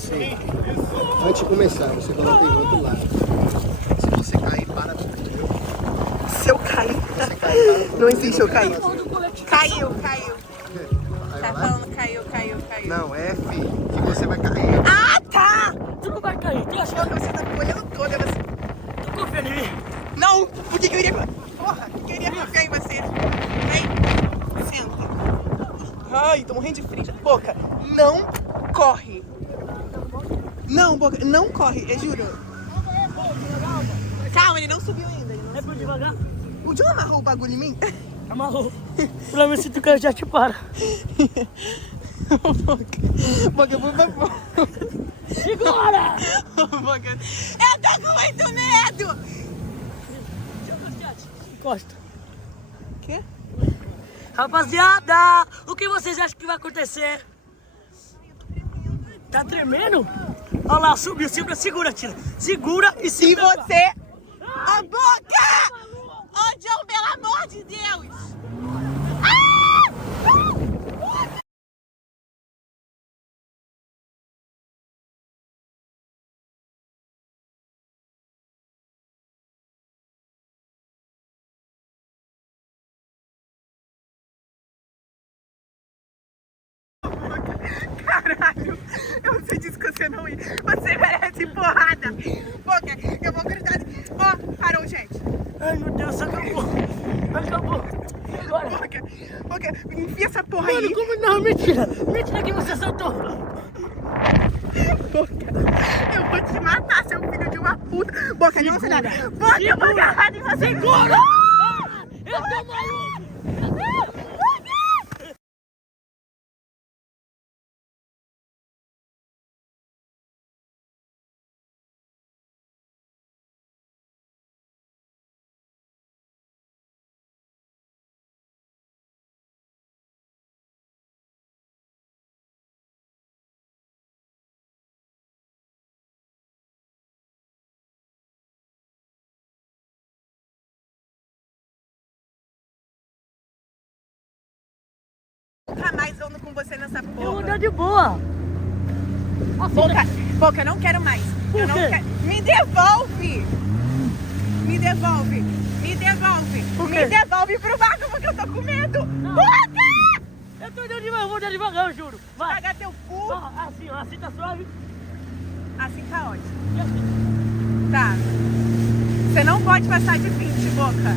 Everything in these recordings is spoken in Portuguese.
você, antes de começar, você coloca em outro lado. Se você cair, para tudo, entendeu? Se eu cair, Se você cair, para. não existe eu cair. Caiu. Vai Tá lá? falando caiu. Não, F, que você vai cair. Ah, tá! Tu não vai cair, tu acha Porra, você tá me olhando toda, você... que tu confia em mim? Não, por que eu iria... Porra, por que eu iria confiar em você? Vem, senta. Ai, tô morrendo de frio. Boca, não corre. Não, Boca, não corre, eu juro. Calma, ele não subiu ainda. É por devagar? O John amarrou o bagulho em mim? Amarrou. Pra ver se tu quer, já te para. Boca, por favor. Segura! Boca, eu tô com muito medo. Encosta. Quê? Rapaziada, o que vocês acham que vai acontecer? Tá tremendo? Olha lá, subiu, segura, tira. Segura e E segura. você... Ô, Boca! Ô, John, pelo amor de Deus! Caralho, eu não sei disso que você não ia. Você merece porrada. Boca, eu vou gritar. Ó, parou, gente. Ai, meu Deus, acabou. Acabou. E agora? Boca, enfia essa porra Mano, aí. como não? Mentira. Mentira que você soltou. Boca, eu vou te matar, seu filho de uma puta. Boca, não acelera. Boca, eu vou agarrar em você. Segura! Eu tô maluco! Nunca mais ando com você nessa Eu vou porra. andar de boa. Boca, eu não quero mais. Por Eu não quê? quero. Me devolve! Me devolve! Me devolve! Por Me quê? devolve pro barco porque eu tô com medo! Não. Boca! Eu tô andando devagar, eu vou andar devagar, eu juro. Vai. Paga teu cu! Ó, assim tá suave. Assim tá ótimo. E assim. Tá. Você não pode passar de 20, Boca.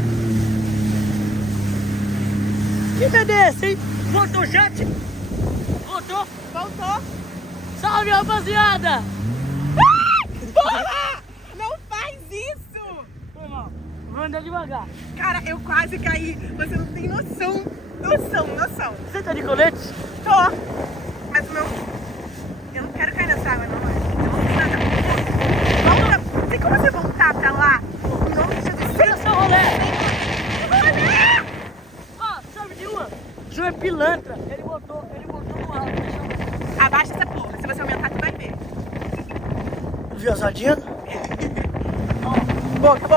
Que medo é esse, hein? Voltou, gente? Voltou? Voltou? Salve, rapaziada! Porra! Não faz isso! Foi mal. Vou andar devagar. Cara, eu quase caí. Você não tem noção. Noção. Você tá de colete? Tô. Mas o meu... Eu não quero cair nessa água, não. Eu não sei nadar. Volta. Tem como você voltar pra lá? Em nome de Jesus. Tira seu rolê! Olha! Ó, sabe de uma? João é pilantra. Ele botou no alto. Deixa eu ver. Abaixa essa porra. Se você aumentar, tu vai ver. Viu a sardinha? Boca.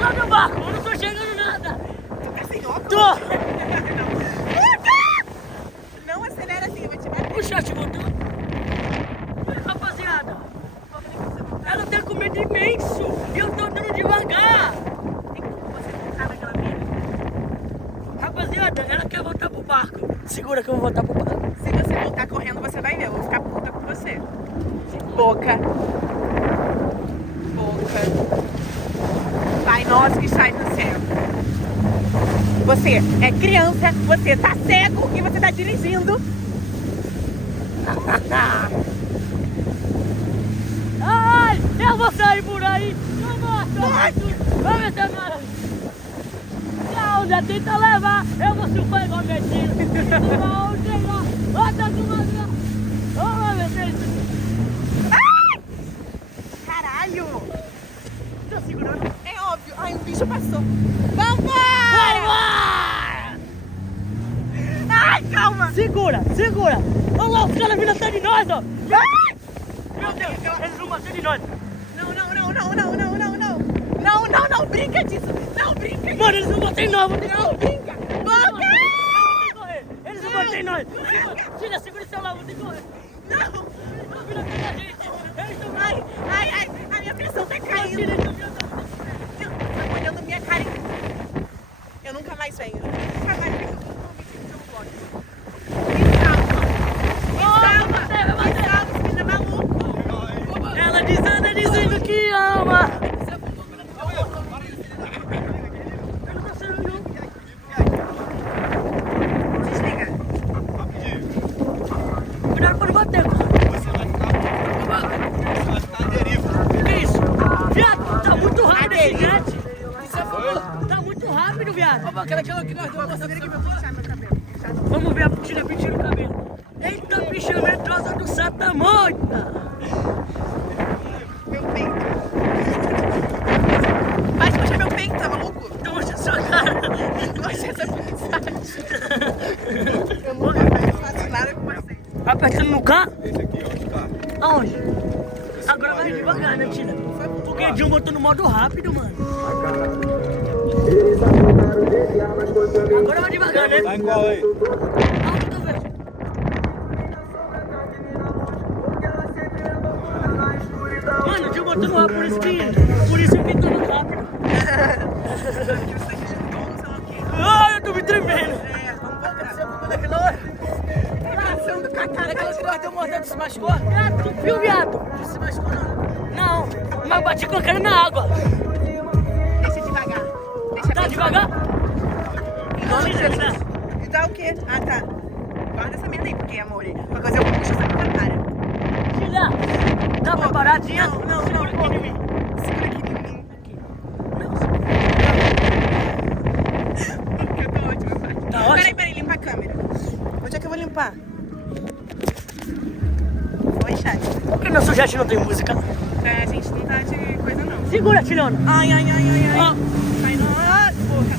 Cadê o barco? Eu não tô chegando nada. Tu tá sem óculos? Tô! Não acelera assim, eu vou te bater. O chat voltou. Rapaziada, ela tá com medo imenso. E eu tô andando devagar. Tem como você voltar naquela merda? Rapaziada, ela quer voltar pro barco. Segura que eu vou voltar pro barco. Se você voltar correndo, você vai ver. Eu vou ficar puta com você. Boca. Pai nosso que estás no céu. Você é criança, você tá cego e você tá dirigindo. Ai, eu vou sair por aí. Vamos ver se agora. Cláudia, tenta levar. Eu vou surfar igual Betinho. Bota com uma... Vamos ver se é isso. Caralho! Tá segurando? É óbvio. Ai, um bicho passou. Vamos! Ai, calma! Segura! Olha lá, os caras vindo atrás de nós, ó! Ai! Meu Deus, eles vão bater de nós! Não brinca disso! Não brinca! Mano, eles vão bater em nós! Não brinca! Boca! Eles botei nós. Filha, segura o celular, você corre. Não! Vira pra gente. Ai, a minha pressão tá caindo. Tá olhando minha cara. Eu nunca mais venho. Nunca mais venho. Me salva, maluco. Ela anda dizendo que ama. Desliga. Cuidado pra não bater. Que isso? Viado, tá muito rápido esse jet. Tá muito rápido, viado. Vamos ver a tira pintinha no cabelo. Eita, bicha medrosa do Santa Moita. Meu peito. Vai puxar meu peito, tá maluco? Então mostra a sua cara. Mostra essa felicidade. Eu nunca faço nada com vocês. Apertando no carro? Esse aqui, ó, de carro. Aonde? Agora vai devagar, né, Tina? Porque o John botou no modo rápido, mano. Agora vai devagar, né? Tá em qual aí? Aonde tu vê? Mano, o John botou no rápido, por isso eu fiquei todo rápido. Ai, eu tô me tremendo. Se machucou? Tu viu, viado? Se machucou não? Não, mas bati com a cara na água. Deixa devagar. Deixa Tá devagar? Em nome de Jesus. E dá o quê? Ah, tá. Guarda essa merda aí, porque, amor, uma coisa eu puxo essa tua cara. Filha, tá preparadinha? Não. Segura aqui em mim. Segura aqui em mim. Aqui. Tá ótimo, pai. Tá ótimo? Peraí, limpa a câmera. Onde é que eu vou limpar? Oi, chat. Por que meu sujeito não tem música? A gente não tá de coisa, não. Segura, filhona. Ai. Ó. Ai, não. Ai, boca.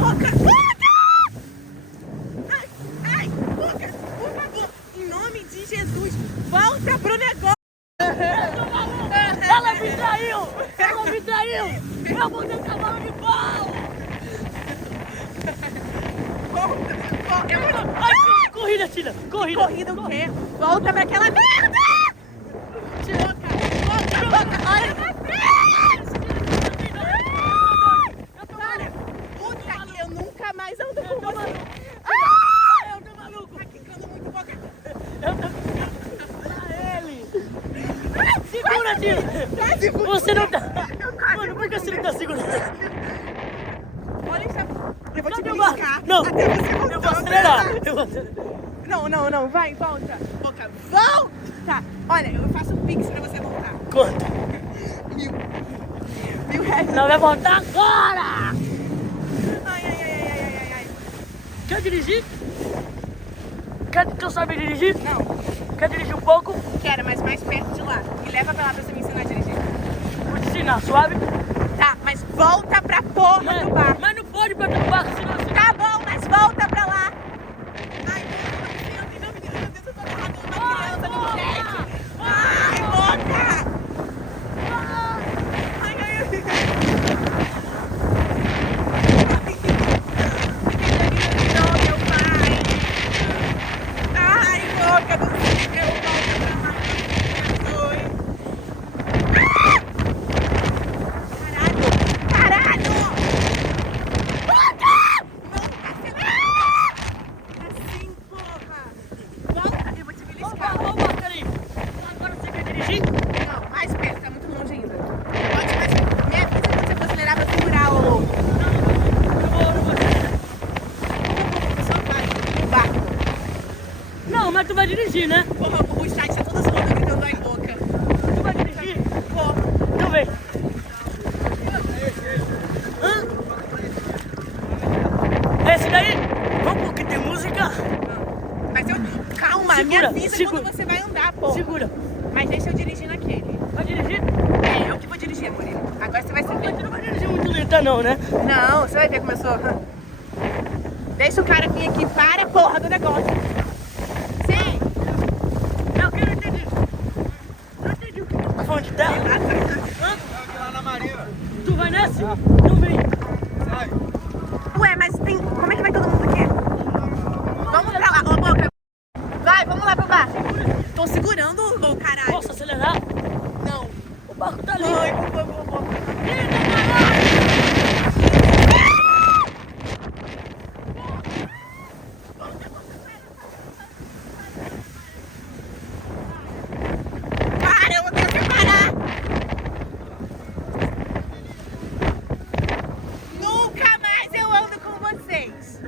Boca. Ai, boca. Por favor, em nome de Jesus, volta pro negócio. Ela me traiu! Ela me traiu! Eu vou ter cavalo de pau! Volta. Ai, corrida, Tina! Corrida! Corrida o quê? Volta pra aquela merda! Boca. Ai, puta que eu nunca mais ando com você. Eu tô maluco! Tá quicando muito boca. Eu tô pra ele! Segura, Tina! Você não tá... Mano, por que você não tá segurando? Olha isso. Eu vou te Cadê o brincar. barco? Não! Até você voltar. Eu vou acelerar! Eu vou acelerar! Não, vai, volta. Boca, volta! Olha, eu faço um pix pra você voltar. Quanto? 1.000 reais. Não vai voltar agora! Ai. Quer dirigir? Tu sabe dirigir? Não, Quer dirigir um pouco? quero, mas mais perto de lá. Me leva pra lá pra você me ensinar a dirigir. Vou te ensinar, suave? Tá, mas volta pra porra do barco. Mas não pode pra dentro do barco, senão você... Tá bom, mas volta pra lá. Ai, meu Deus, eu tô agarrando uma criança no jet. Ai, boca! Ai. Não, meu pai. Ai, boca do céu, volta pra lá. Oi. Caralho! Boca! Não, assim, porra! Volta, eu vou te beliscar. Ó, ali. Agora você quer dirigir? Não, mais perto, tá muito longe ainda. Pode, mas me avisa quando você for acelerar pra segurar o barco. Não, mas tu vai dirigir, né? Porra, o chat tá todo zoando gritando aí, boca. Tu vai dirigir? Porra. Então vem. Hã? Esse daí? Vamos porque tem música? Mas eu... Calma, me Segura, avisa segura. quando você vai andar, porra. Segura. Mas deixa eu dirigir naquele. Vai dirigir? É, eu que vou dirigir, Murilo. Agora você vai Mas saber. tu não vai dirigir muito lenta não, né? Não, você vai ver como eu sou. Deixa o cara vir aqui, para a porra do negócio. Sim. Eu quero entender. Não entendi o que tu tá falando de terra. Hã? Lá na Maria. Tu vai nesse? Não vem. Sai. Ué, mas tem... Como é que vai todo mundo aqui? o barco. Tô segurando o caralho. Posso acelerar? Não. O barco tá ali. Ai, por favor. Eita, caralho! Para, eu vou ter que parar. Nunca mais eu ando com vocês.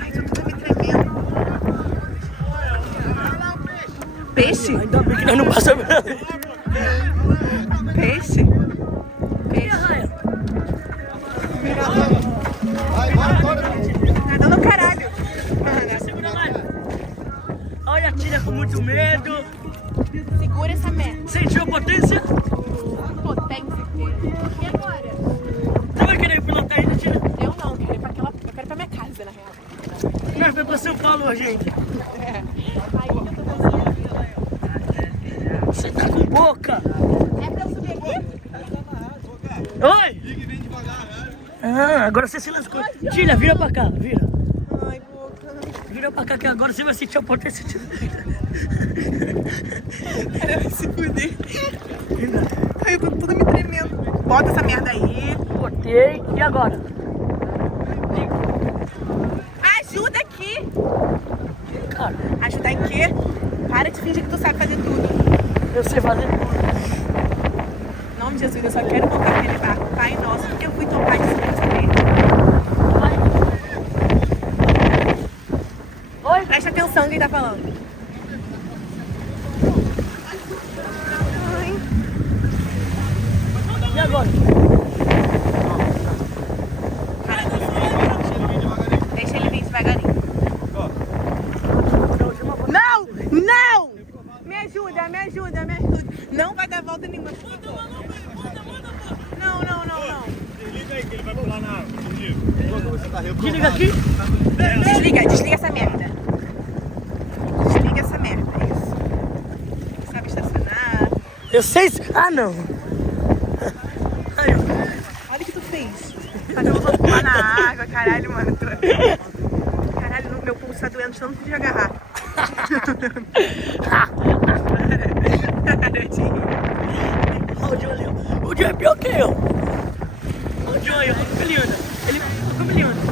Ai, tô toda me tremendo. Peixe? Ainda bem que nós não passamos. Peixe? E a raia? Vai, bora. Tá dando caralho. Segura mais. Olha a tia com muito medo. Segura essa merda. Sentiu a potência? Potência. E agora? Você vai querer pilotar ainda, tia? Eu não, quero ir pra aquela. Eu quero ir pra minha casa, na real. Nós vamos pra São Paulo, gente. Aí eu tô fazendo. Você tá com boca. É pra eu subir aqui? Oi! Ah, agora você se lascou. Tilha, vira pra cá, vira. Ai, Boca. Vira pra cá que agora você vai sentir a potência. Cara, vai se fuder. Ai, eu tô toda me tremendo. Bota essa merda aí. Botei. E agora? Ajuda aqui. Cara, Ajudar em quê? Para de fingir que tu sabe fazer tudo. eu sei fazer. Em nome de Jesus, eu só quero voltar aquele barco. Pai nosso, porque eu fui teu pai de saber. Oi? Presta atenção no que ele tá falando. Ai, E agora? deixa ele vir devagarinho. Não! Não! Me ajuda, me ajuda, me ajuda. Não vai dar volta nenhuma. Não. Desliga aí que ele vai pular na água. Desliga aqui. Desliga essa merda. Desliga essa merda, isso. Sabe estacionar. Eu sei. Ah, não. Aí, ó. Olha o que tu fez. Fazer os outros pular na água, caralho, mano. Caralho, meu pulso tá doendo de tanto de agarrar. Olha o John ali, ó. O John é pior que eu. Olha o John aí, ó. Como ele anda. Como ele anda.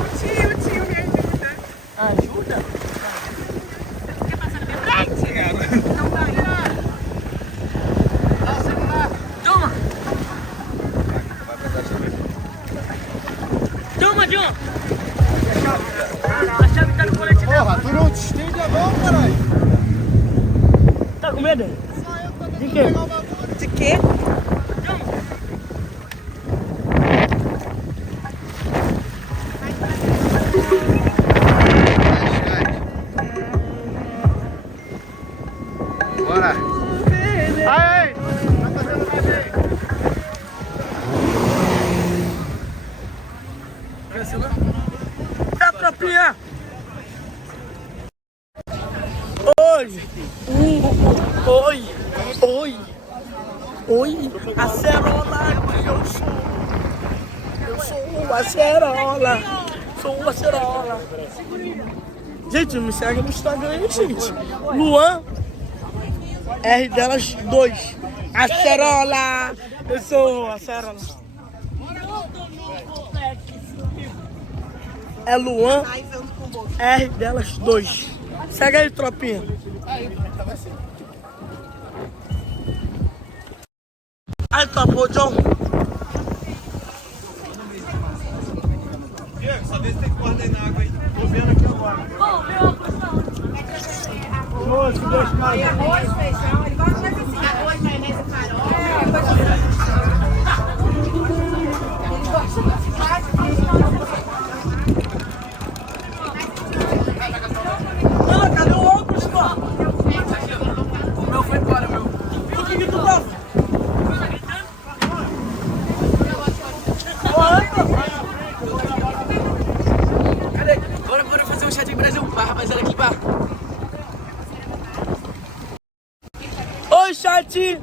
O tio, me ajuda. Ajuda? Quer passar na minha frente? Não vai. Toma. Toma, John. A chave tá no colete dela. Porra, tu não te estende a mão, caralho. Tá com medo? De quê? De quê? Toma. Bora. Ai, tá fazendo mais bem. É a tropinha. Oi, acerola que eu sou uma acerola, sou uma acerola. Gente, me segue no Instagram aí, gente. Luan, R delas 2, acerola, eu sou acerola. É Luan, Mais ando com boca. R delas 2. Segue aí, tropinha. Aí, topou, John. Diego, só vê se tem corda aí na água aí. Tô vendo aqui agora. Moço, Deus, cara. Arroz, feijão, ele gosta mais assim. Arroz, maionese, farofa. Ele gosta de Cadê o óculos, pô? O meu foi embora, meu. O que tu tá? Cadê? Bora fazer um chat em Brasil. Vai, rapaziada, aqui, pá. Oi, chat.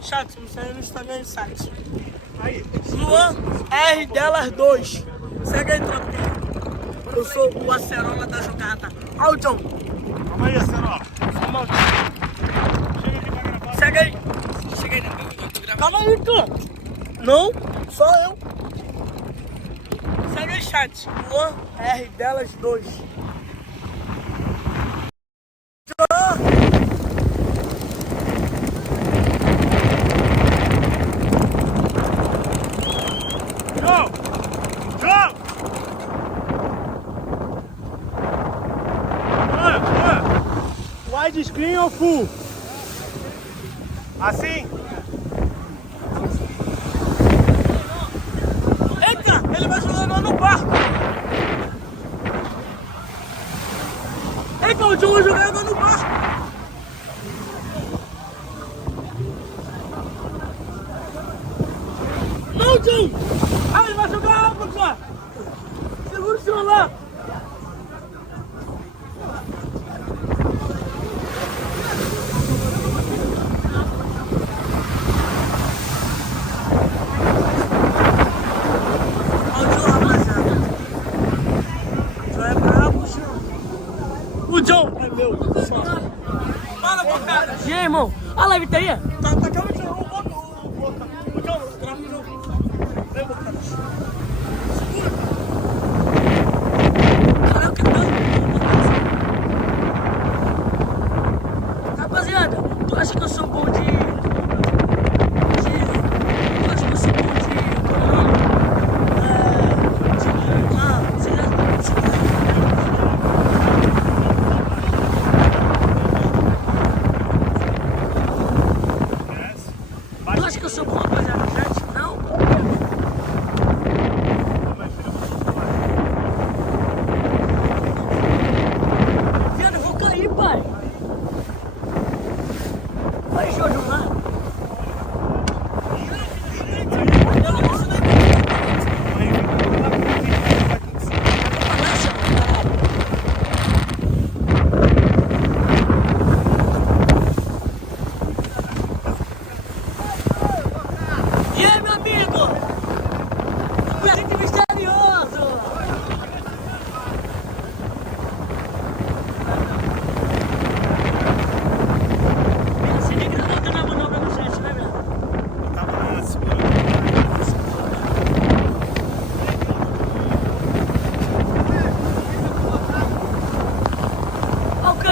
Chat, me segue no Instagram, chat. Luan, R delas 2. Segue aí, tropa. Eu sou o acerola da jogada. Ó o John. Calma aí, acerola. Segue aí. Chega aí, calma aí, tu. Não, só eu. Segue aí, chat. Luan R delas 2. Widescreen ou full? Assim? Eita, ele vai jogar no barco. Eita, o John vai jogar no barco. Não, John. Ah, ele vai jogar água, cara. Segura o celular. O John é meu. Fala, Boca. E aí, irmão? A live tá aí? Tá, calma aí, o Boca. O John, grava o jogo. Vem, Boca. Segura. Caraca, tá. Rapaziada, tu acha que eu sou bom de... Tu acha que eu sou bom de... Como é o nome? Tu acha que eu sou bom, rapaziada? Gente, não? Viado, eu vou cair, pai. Vai, Júlio, lá. E aí, meu amigo? Presente misterioso! Se liga, não tá na manobra no chat, né, meu? Tava na segunda. Ok.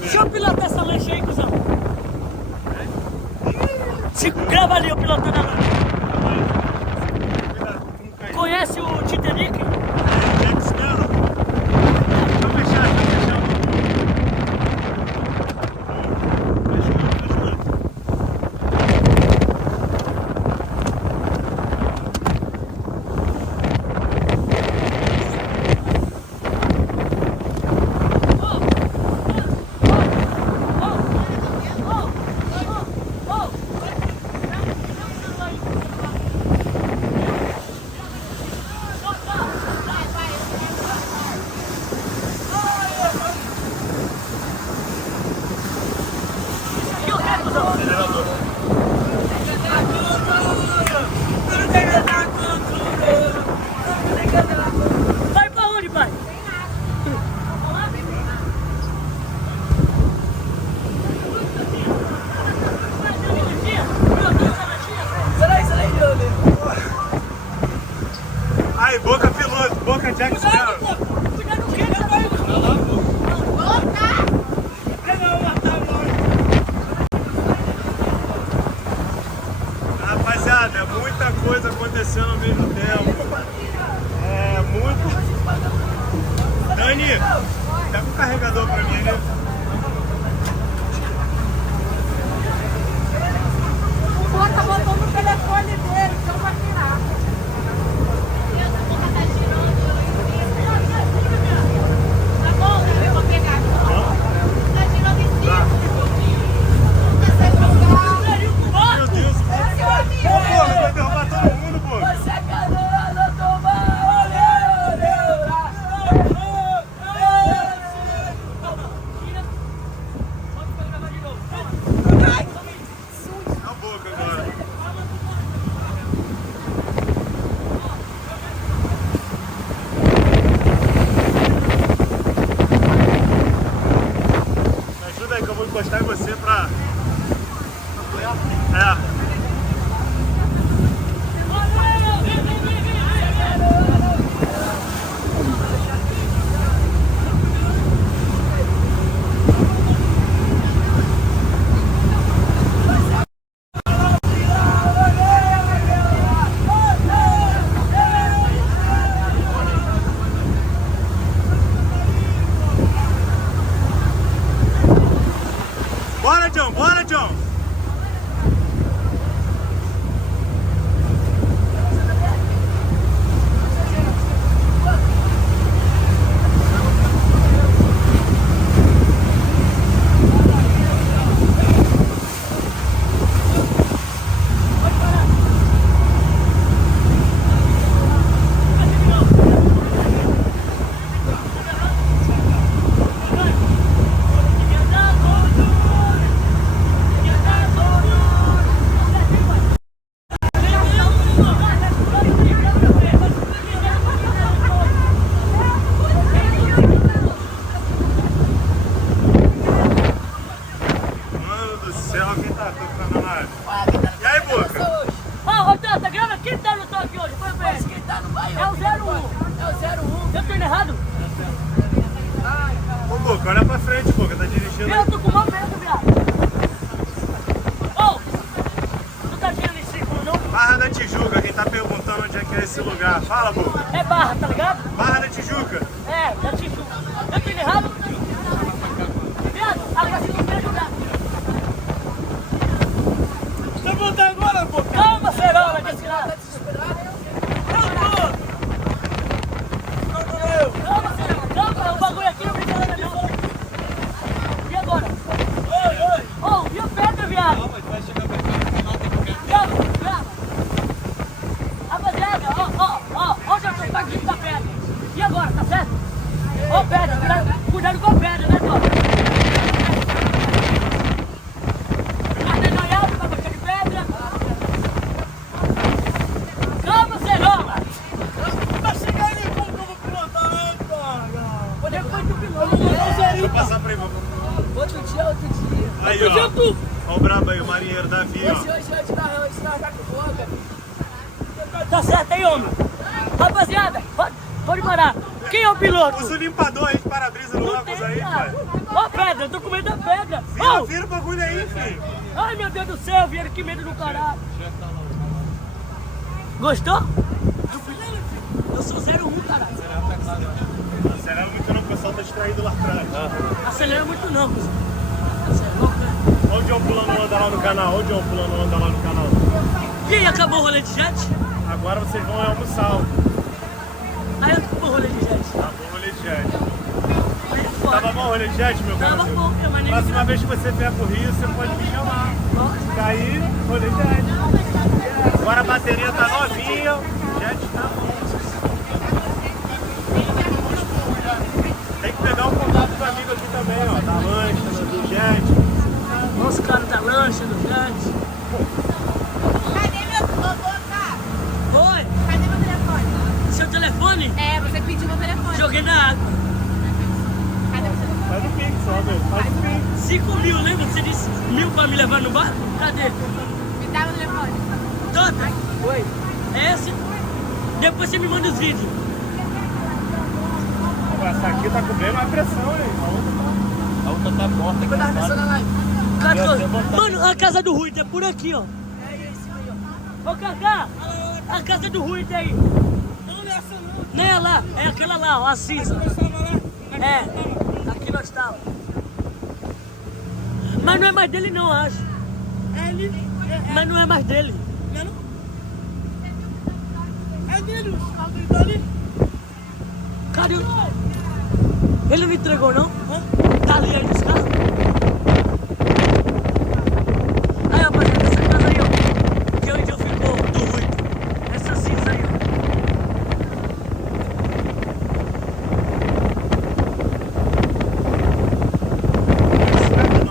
Deixa eu pilotar essa lancha aí, cuzão. Se grava ali, eu pilotando a lancha. Conhece o Titanic? Vai pra onde, pai? Peraí, Aí, Boca piloto, Boca Jack Sparrow. cuidado com quem vai. Rapaziada, muita coisa acontecendo ao mesmo tempo. É muito. Dani, pega um carregador pra mim ali. O Boca botou no telefone dele, só pra tirar. Tá bom, eu vou pegar. Tá tirando em cima. Meu Deus, porra, vai derrubar todo mundo, pô. Tira aí que eu vou encostar em você pra... É. Bora, John! Bora, John! Mano do céu, quem tá tocando na nave? E aí, Boca? Ô, Tata, grava quem tá no toque hoje, foi bem. Quem tá no bairro? É o 01. É o 01. Eu tô indo errado? Ô, Boca, olha pra frente, Boca, tá dirigindo. Eu tô com mal medo, viado. Ô, tu tá vendo esse círculo, não? Barra da Tijuca, quem tá perguntando onde é que é esse lugar? Fala, Boca. É Barra, tá ligado? Barra da Tijuca. É, da Tijuca. Eu tô indo errado? Viado, agora você não quer ajudar. Você voltar agora, pô. Calma, Cerola, desgraça. Calma, Cerola, calma, o bagulho aqui não brinca nada não. E agora? Ô, e a pedra, viado? Grava. Rapaziada, ó, já tô aqui com a pedra. E agora, tá certo? Ó, pedra, cuidado com a pedra, né, Toca? Ardenaiado, pra gostar de pedra. Calma, Cerola. Tá chegando aí, como que eu vou pilotar, né, cara? Onde é que foi tu piloto? Deixa eu passar pra ele. Outro dia. Aí, ó. Ó o brabo aí, o marinheiro Davi, ó. Hoje nós tá com Boca. Tá certo aí, homem? Rapaziada, pode parar. Quem é o piloto? Usa o limpador aí de para-brisa no Não óculos tem, aí, cara. pai. Ó, pedra, eu tô com medo da pedra. Vira, Ô, vira o bagulho aí, filho. ai, meu Deus do céu, vieram que medo do caralho. Gostou? Eu sou 01, caralho. Acelera muito não, o pessoal tá distraído lá atrás. Acelera muito não, cuzão. Olha o John pulando onda lá no canal, olha o John pulando onda lá no canal. E aí, acabou o rolê de jet? Agora vocês vão almoçar. Aí acabou o rolê de jet. Tá bom, rolê de jet. Aí é foda. Tava bom o rolê de jet, meu Tava garoto? bom, mas nem Próxima vez que você vier pro Rio, você pode me chamar. Fica aí, rolê de jet. Agora a bateria tá novinha, o jet tá bom. Tem que pegar o contato do amigo aqui também, ó. Da lancha, do jet. Os caras da lancha, do jet. Cadê meu Boca? Oi, Cadê meu telefone? seu telefone? É, você pediu meu telefone. Joguei na água. Cadê meu telefone? Faz o pix, ó, meu. Faz o pix. 5 mil, lembra? Você disse 1.000 pra me levar no bar? Cadê? Me dá meu telefone. Tota? Oi. É esse? Depois você me manda os vídeos. Essa aqui tá com bem mais pressão, hein? A outra tá morta aqui. Cuidado, pessoa na live. 14. Mano, a casa do Rui é por aqui, ó. É isso aí, ó. Ô, Cacá, a casa do Rui aí. Não é essa não. Não é lá, é aquela lá, ó, a cinza. Eu estava lá. É, aqui nós estávamos. Mas não é mais dele não, acho. É ali. Mas não é mais dele. Não é não? É dele, o carro dele tá ali. Cadê o... Ele não entregou, não? Tá ali aí nos carros. Aí, rapaziada, essa casa aí, ó. Que é onde eu ficou, do Rui. Essa cinza aí, ó.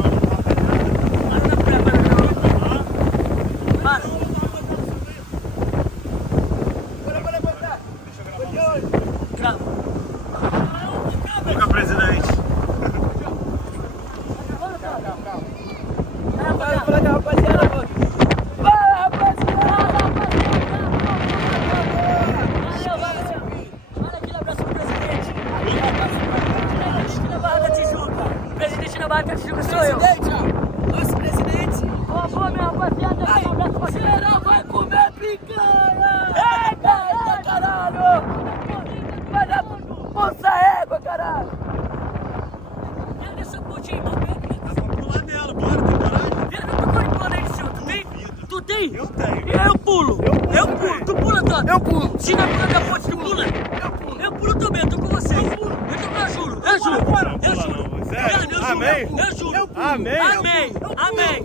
Para na praia, para não. Para. Grava. Boca, presidente. falar com a rapaziada, mano. Vai, rapaziada! Olha aquele abraço pro presidente. Presidente na Barra da Tijuca. Presidente na Barra da Tijuca sou eu. Presidente, ó. Nosso presidente. Por favor, minha rapaziada, um abraço pra você. Geral vai comer picanha! Eita, caralho! Vai dar moça égua, caralho! Pega essa pontinha, mano. Dá pra pular nela, bora, tem coragem? Eu não tô correndo pulando aí de cima, tu tem? Tu tem? Eu tenho. Eu pulo. Eu pulo. Tu pula, Toto? Eu pulo. Se na pula da ponte, tu pula? Eu pulo também, eu tô com você. Eu juro. Eu juro. Eu juro. Amém. Eu juro. Amém. Amém.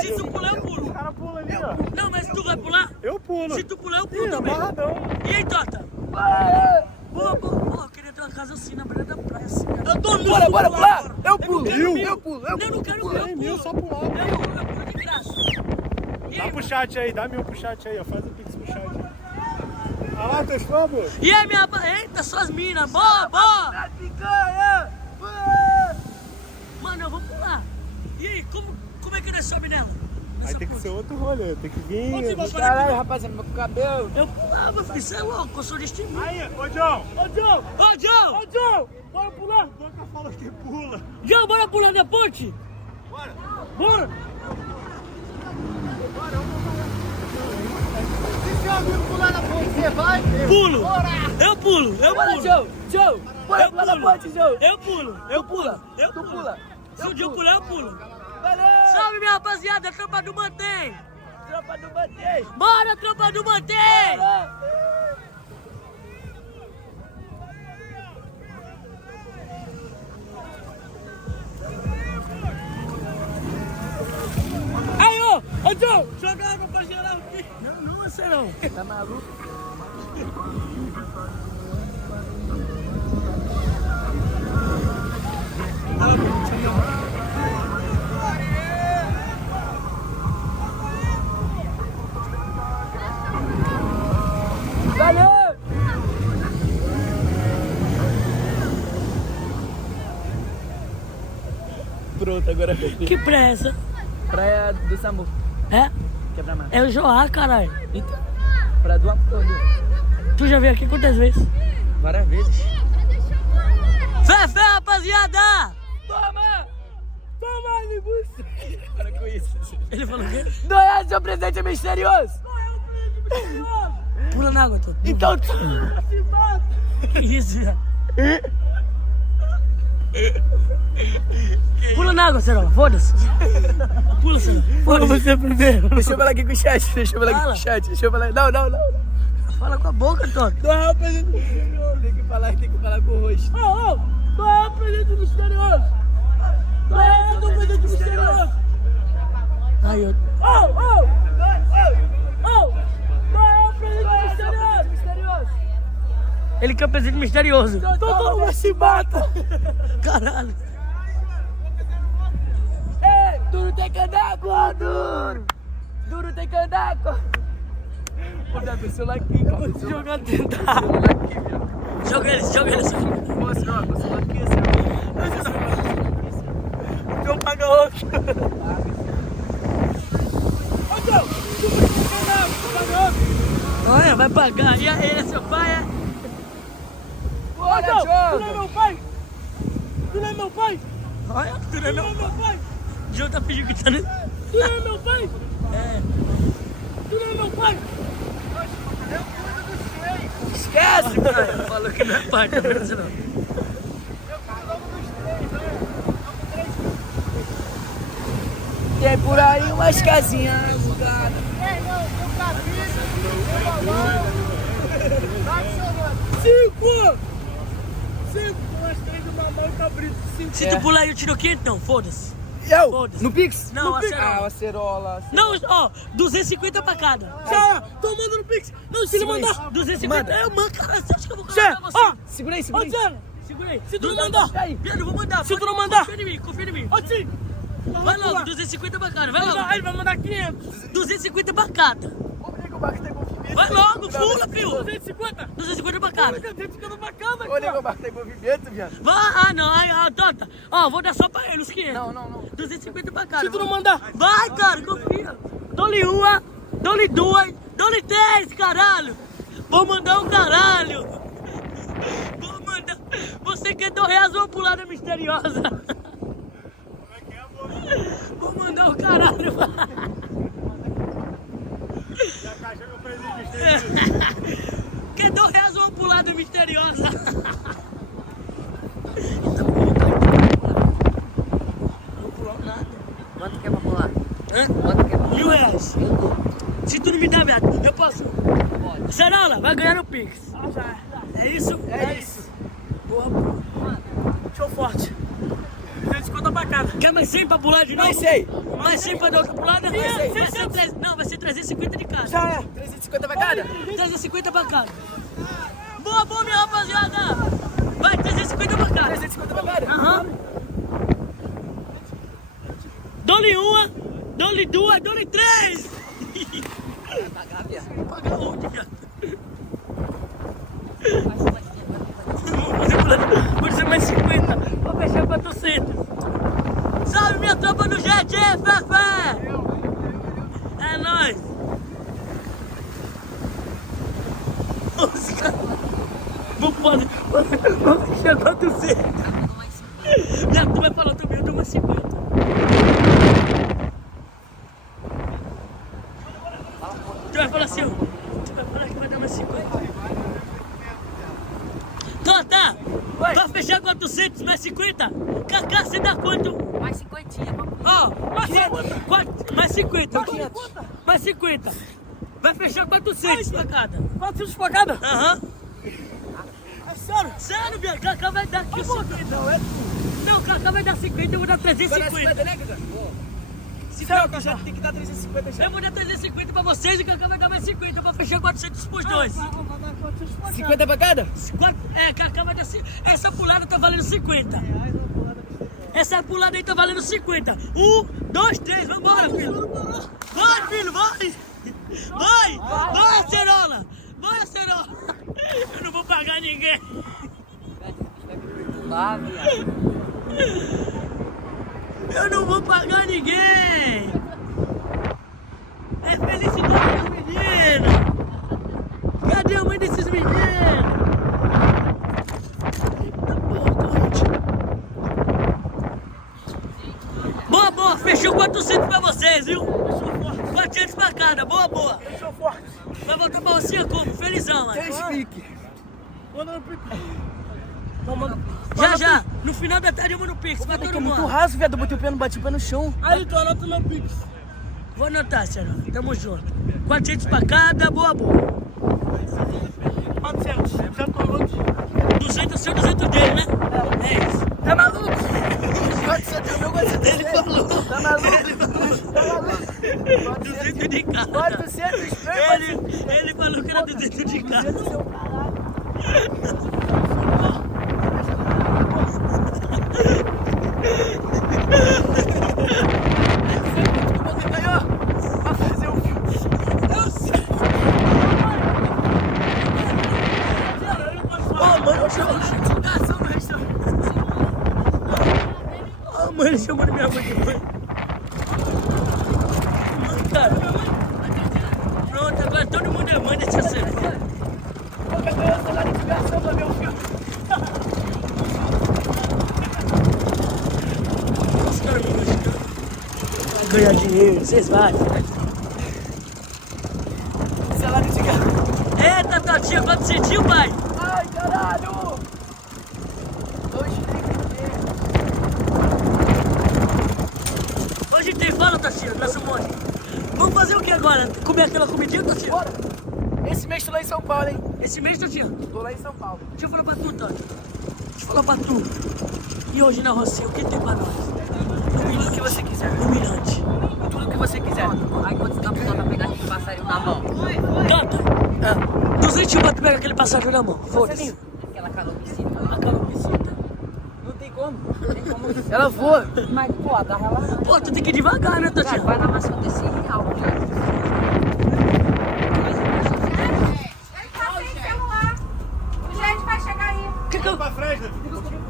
Se tu pular, eu pulo. O cara pula ali, ó. Não, mas tu vai pular? Eu pulo. Se tu pular, eu pulo também. Amarradão. E aí, Tota? Boa. Eu queria ter uma casa assim na beira da praia. Assim, eu tô no Bora pular! Eu pulo! Eu não quero mil. É mil, só pular. Eu pulo de graça. E Dá aí, pro chat aí, dá mil pro chat aí, ó. Faz o pix pro chat. Olha lá, teus fãs, pô. E aí, minha... Eita, suas minas. Boa. Mano, eu vou pular. E aí, como é que nós sobe nela? Aí tem que ser outro rolê, tem que vir. Caralho, rapaziada, meu cabelo. Eu pulava, filho. Você é louco, eu sou destemido. Aí, ô John. Ô, Joe! Bora pular! O Boca falou que pula. Joe, bora pular da ponte? Bora! Se seu amigo pular na ponte, você vai? Pulo! Eu pulo! Bora, Joe! Bora pular na ponte, Joe! Eu pulo! Tu pula! Se o Joe pular, eu pulo! Valeu! Salve, minha rapaziada! Tropa do Mantém! Tropa do Bantei! Bora, tropa do Mantém! Aí, ô Joe! Joga água pra geral aqui! Não vai ser não! Tá maluco? Valeu! Pronto, agora Que pressa! Praia do Samu. É? Quebra-mar. É o Joá, caralho! Então, praia do Amor. Tu já veio aqui quantas vezes? Várias vezes. Fé, rapaziada! Toma, linguiça! Para com isso. Ele falou o quê? Não é seu presente misterioso! Pula na água, Toto. Então, Que isso, viado? Pula na água, Cerola. Foda-se. Pula, Cerola. Pula você primeiro. deixa eu falar aqui com o chat. Deixa eu falar. Não. Fala com a boca, Toto. Não é o presente misterioso. Tem que falar com o rosto. Não é o presente misterioso. Não é o presente misterioso. Aí, ó. Não é o presente misterioso. Ele quer o presente misterioso. Todo mundo se mata. Caralho. Ei, duro tem que andar com duro. Duro tem que andar com... Pô, dá meu celular aqui, cara. Vou jogar dentro da água. Joga ele. Moço, não, meu celular aqui, assim. Então paga outro. Olha, vai pagar. E aí, ele é seu pai, é? Bora, Tu não é João. meu pai? Tu não é meu pai? Olha, tu não é meu pai. O João tá pedindo que tá... Tu não é meu pai? É. Tu não é meu pai? Esquece, mano. Falou que não é pai, tá vendo isso não? Tem por aí umas casinhas alugadas. Cinco, nós três do mamão e cabrito. Se tu pular aí, eu tiro aqui, então, foda-se. Eu? Foda-se. No Pix? Não, no a Pix. acerola. Ah, a acerola. Não, ó, 250 pra cada. Já, tô mandando pix. Não, se ele Segura aí. mandar 250, Manda. eu mando, cara, você acha que eu vou cobrar você? Ó, segura aí. Ô, Zé, segura aí. Se tu não Dá mandar, aí. Pedro, eu vou mandar. Se tu não mandar. Confia em mim. Ô, Tim. Vai logo, 250 pra cada, vai logo. Ele vai mandar 500. 250 pra cada. o barco tem movimento. Vai logo, pula, filho. 250? 250 pra cada. 250 pra cada, cara. Olha, o barco tem movimento, viado. Vai, não, Tota. Ó, vou dar só pra ele os 500. Não. 250 pra cada. Se tu não mandar. Vai, cara, confia. Dou-lhe uma, dou-lhe duas, dou-lhe 10, caralho. Vou mandar um caralho. Vou mandar. Você quer R$2 uma pulada misteriosa? Como é que é, amor? Vou mandar um caralho. Já caixa meu presente. Quer R$2 uma pulada misteriosa? Não pulou nada. Quanto que é pra pular? Hã? Quanto que é pra R$1.000. Se tu não me dá, viado, eu posso. Cerola, vai ganhar no Pix. É isso? É isso. Boa, boa. Show forte. 250 pra cada. Quer mais 100 pra pular de novo? Mais 100. Mais 100 pra dar outra pulada? Mais 100. Vai ser 300. Não, vai ser 350 de cada. Já é. 350 pra cada? 350 pra cada. Boa, boa, minha rapaziada. Vai, 350 pra cada. 350 pra cada? Aham. Dou-lhe uma, dou-lhe duas, dou-lhe 3. Vai pagar, viado. Paga onde, viado? Vou ser mais 50. Vou fechar 400. Salve minha tropa do jet, Fefé! É nóis! Os caras... Não pode... Vou fechar 400. Minha turma falou também, eu dou mais 50. Tu vai falar assim, tu vai falar que vai dar mais 50. Tota, pra fechar 400 mais 50, Cacá, você dá quanto? Mais 50. Ó, mais 50. Mais 50. Vai fechar 400 pra cada. 400 pra cada? Aham. É sério? Sério, viado, Cacá vai dar aqui 50. Não, é Não, Cacá vai dar 50, eu vou dar Vai dar 350. 50, né, Cacá? Sério, Cacá, tem que dar 350 já. Eu vou dar 350 pra vocês e o Cacá vai dar mais 50 pra fechar 400 pros dois. 50 pra cada? É, Cacá vai dar... Essa pulada tá valendo 50. Essa pulada aí tá valendo 50. 1, 2, 3, vambora, filho. Vai, filho, vai. Vai, Acerola. Vai, Acerola. Eu não vou pagar ninguém. Lá, viado. Eu não vou pagar ninguém. É felicidade dos meninos. Cadê a mãe desses meninos? Boa, boa, fechou 400 pra vocês, viu? 400 pra cada, boa, boa. Fechou forte. Vai voltar pra você como? Felizão, mano. Quem explique? Já, no final da tarde eu mando o Pix pra todo Muito mundo. raso, viado. Eu botei o pé, não bati o pé no chão. Aí, tu anota meu Pix. Vou anotar, senhor. Tamo junto. 400 pra cada, boa, boa. 400. Já tô louco. 200 seu, 200 dele, né? É isso. Tá maluco? 400 é meu, 400 Ele falou. Tá maluco? Tá maluco? 200 de cada. 400 Ele falou que era 200 de cada. seu caralho. Vai fazer um filme. Eu sei. Ô, mano, eu chamo de divulgação no restaurante. Ó, mãe, ele chamou de minha mãe depois. Cara. Pronto, agora todo mundo é mãe dessa cena. Vou pegar o celular de divulgação pra ver o filme. Os caras não gostam. Vai ganhar dinheiro, vocês vão. Celular de divulgação. Eita, Totinha, 400, pai. Ai, caralho! 2 Hoje tem, fala, Totinha, nosso monte. Vamos fazer o que agora? Comer aquela comidinha, Totinha? Bora! Esse mês tô lá em São Paulo, hein? Esse mês, Totinha? Tô lá em São Paulo. Deixa eu falar pra tu, Tati. Deixa eu falar pra tu. E hoje na Rocinha, o que tem pra nós? Tudo que você quiser. Humilhante. Tudo que você quiser. Aí quando você tá pra pegar aquele passarinho na mão. Tata, 200 pra tu pegar aquele passarinho na mão. Foda-se. Aquela calopsita. A calopsita. Não tem como. Ela voa. Mas, pô, agarra ela. Pô, tu tem que ir devagar, né, Cara, Totinha? vai dar mais 55 real, cara. Que Vai pra frente, Davi.